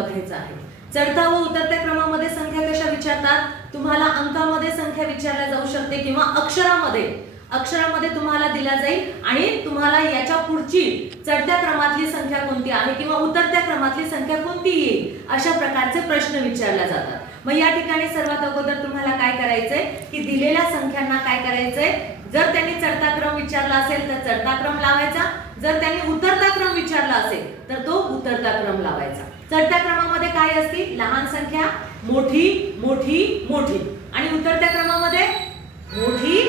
बघायचं आहे. चढत्या व उतरत्या क्रमामध्ये संख्या कशा विचारतात? तुम्हाला अंकामध्ये संख्या विचारल्या जाऊ शकते किंवा अक्षरामध्ये तुम्हाला दिला जाईल आणि तुम्हाला याच्या पुढची चढत्या क्रमातली संख्या कोणती आहे किंवा उतरत्या क्रमातली संख्या कोणती येईल अशा प्रकारचे प्रश्न विचारले जातात. मग या ठिकाणी सर्वात अगोदर तुम्हाला काय करायचंय की दिलेल्या संख्यांना काय करायचंय, जर त्यांनी चढता क्रम विचारला असेल तर चढता क्रम लावायचा, जर त्यांनी उतरता क्रम विचारला असेल तर तो उतरता क्रम लावायचा. चढत्या क्रमामध्ये काय असते? लहान संख्या, मोठी मोठी मोठी, आणि उतरत्या क्रमामध्ये मोठी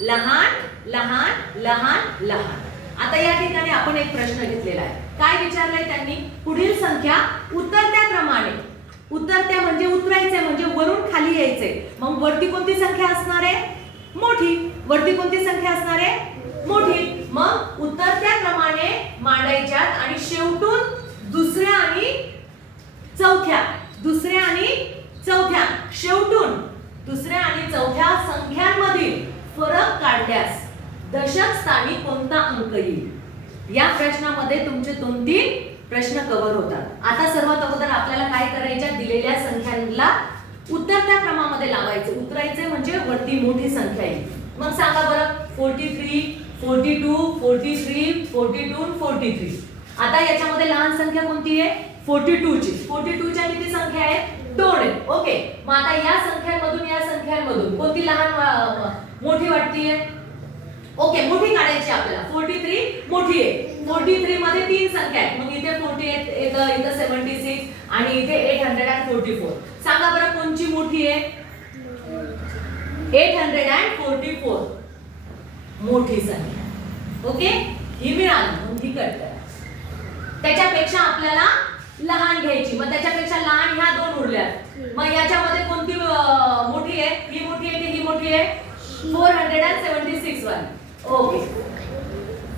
लहान लहान लहान लहान. आता या ठिकाणी आपण एक प्रश्न घेतलेला आहे. काय विचारलंय त्यांनी? पुढील संख्या उतरत्या क्रमाने, उतरत्या म्हणजे उतरायचे म्हणजे वरून खाली यायचे, मग वरती कोणती संख्या असणार आहे? मोठी. वरती कोणती संख्या असणार आहे? मोठी. मग उतरत्या क्रमाने मांडायच्यात आणि शेवटून दुसऱ्या आणि चौथ्या शेवटून दुसऱ्या आणि चौथ्या संख्यांमधील फरक काढल्यास दशक स्थानी कोणता अंक येईल? या प्रश्नामध्ये तुमचे 2-3 प्रश्न कव्हर होतात. आता सर्वात अगोदर आपल्याला काय करायच्या? दिलेल्या संख्यांना उतरत्या क्रमामध्ये लावायचे. उतरायचे म्हणजे वरती मोठी संख्या येईल. मग सांगा बरं, 43, 42, 43, 42, 43. आता याच्यामध्ये लहान संख्या कोणती आहे? 42 ची. 42 च्या किती संख्या आहे? 2 आहे. ओके. मग आता या संख्यांमधून कोणती लहान मोठी वाटतीये? ओके, मोठी काढायची आपल्याला. 43 मोठी आहे. 43 मध्ये 3 संख्या आहेत. मग इथे 48 येतं, इथे 76 आणि इथे 844. सांगा बरं कोणची मोठी आहे? 844 मोठी संख्या. ओके, ही मिळाली. मग ही कट करा. त्याच्यापेक्षा आपल्याला लहान घ्यायची. मग त्याच्यापेक्षा लहान ह्या 2 उरल्या. मग याच्यामध्ये कोणती मोठी आहे? ही मोठी आहे की ही मोठी आहे? 476 वाली. ओके,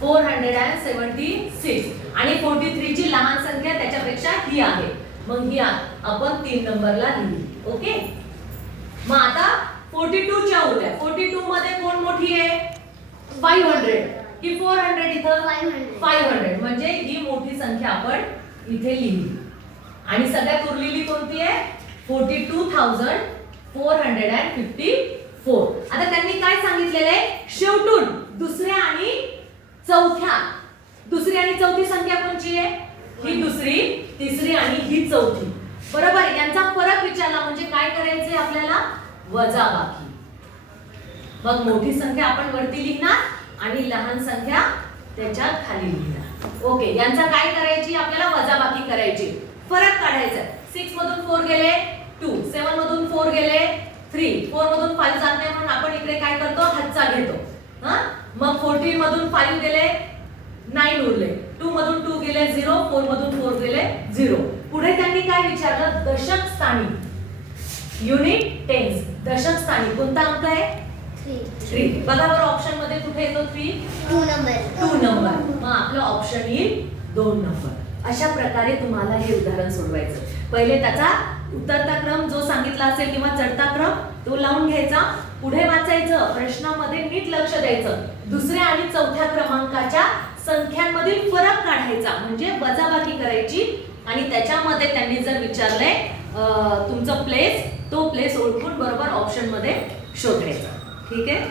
476 आणि 43 ची लहान संख्या त्याच्यापेक्षा ही आहे. मग ही आपण 3 नंबरला लिहिली. ओके. मग आता 42 च्या उरल्या. 42 मध्ये कोण मोठी आहे? 500 की 400? इथं 500 म्हणजे ही मोठी संख्या आपण इथे लिहिली. आणि सगळ्यात उरलेली कोणती आहे? 42,454. आता त्यांनी काय सांगितलेलं आहे? शेवटून दुसऱ्या आणि चौथी संख्या कोणची आहे? ही दुसरी, तिसरी आणि ही चौथी. बरोबर. यांचा फरक विचारला म्हणजे काय करायचे आपल्याला? वजाबाकी. मग मोठी संख्या आपण वरती लिहिणार आणि लहान संख्या त्याच्यात खाली लिहिणार. ओके. यांचा काय करायची? आपल्याला वजाबाकी करायची, फरक काढायचा. 6 मधून 4 गेले 2, 7 मधून 4 गेले 3, 4 मधून 5 जात नाही म्हणून आपण इकडे काय करतो? हातचा घेतो. मग 14 मधून 5 गेले 9 उरले. 2 मधून 2 गेले 0, 4 मधून 4 गेले 0. पुढे त्यांनी काय विचारलं? दशक स्थानी, युनिट टेन्स. दशक स्थानी कोणता अंक आहे? 3. बघा बरं ऑप्शन मध्ये कुठे येतो? 2 नंबर. मग आपलं ऑप्शन येईल 2 नंबर. अशा प्रकारे तुम्हाला हे उदाहरण सोडवायचं. पहिले त्याचा उतरता क्रम जो सांगितला असेल किंवा चढता क्रम तो लावून घ्यायचा. पुढे वाचायचं, प्रश्नामध्ये नीट लक्ष द्यायचं. दुसऱ्या आणि चौथ्या क्रमांकाच्या संख्यांमधील फरक काढायचा म्हणजे वजाबाकी करायची. आणि त्याच्यामध्ये त्यांनी जर विचारलंय तुमचं प्लेस, तो प्लेस ओळखून बरोबर ऑप्शन मध्ये शोधायचा. ठीक आहे.